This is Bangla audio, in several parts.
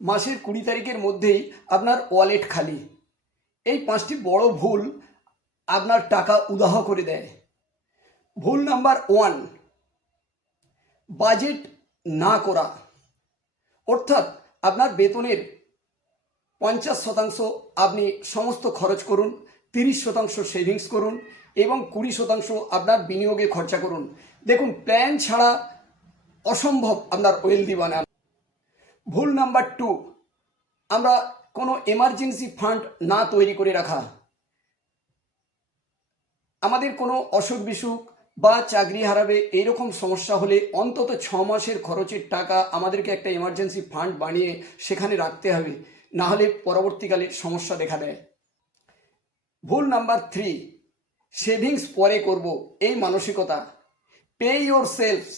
মাসের 20 তারিখের মধ্যেই আপনার ওয়ালেট খালি। এই 5টি বড় ভুল আপনার টাকা উদাহ করে দেয়। ভুল নাম্বার 1, বাজেট না করা। অর্থাৎ আপনার বেতনের 50% আপনি সমস্ত খরচ করুন, 30% সেভিংস করুন এবং 20% আপনার বিনিয়োগে খরচা করুন। দেখুন, প্ল্যান ছাড়া অসম্ভব আপনার ওয়েলদি বানান। ভুল নাম্বার 2, আমরা কোনো এমার্জেন্সি ফান্ড না তৈরি করে রাখা। আমাদের কোনো অসুখ বিসুখ বা চাকরি হারাবে এইরকম সমস্যা হলে অন্তত 6 মাসের খরচের টাকা আমাদেরকে একটা এমার্জেন্সি ফান্ড বানিয়ে সেখানে রাখতে হবে, না হলে পরবর্তীকালে সমস্যা দেখা দেয়। ভুল নাম্বার 3, সেভিংস পরে করব এই মানসিকতা। Pay your selves.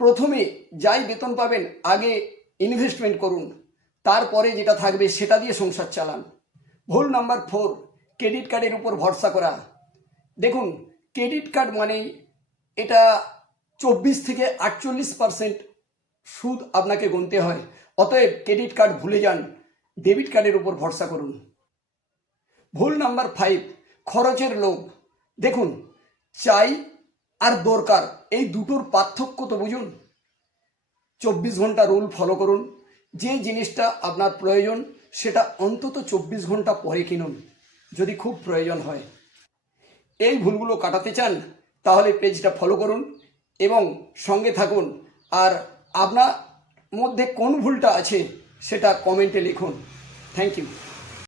প্রথমে যাই বেতন পাবেন আগে ইনভেস্টমেন্ট করুন, তারপরে যেটা থাকবে সেটা দিয়ে সংসার চালান। ভুল নাম্বার 4, ক্রেডিট কার্ডের উপর ভরসা করা। দেখুন, ক্রেডিট কার্ড মানেই এটা 24 থেকে 48% সুদ আপনাকে গুনতে হয়। অতএব ক্রেডিট কার্ড ভুলে যান, ডেবিট কার্ডের উপর ভরসা করুন। ভুল নাম্বার 5, খরচের লোভ। দেখুন, চাই আর দরকার এই দুটোর পার্থক্য তো বুঝুন। 24 ঘন্টা রুল ফলো করুন। যে জিনিসটা আপনার প্রয়োজন সেটা অন্তত 24 ঘন্টা পরে কিনুন যদি খুব প্রয়োজন হয়। এই ভুলগুলো কাটাতে চান তাহলে পেজটা ফলো করুন এবং সঙ্গে থাকুন। আর আপনার মধ্যে কোন ভুলটা আছে সেটা কমেন্টে লিখুন। Thank you.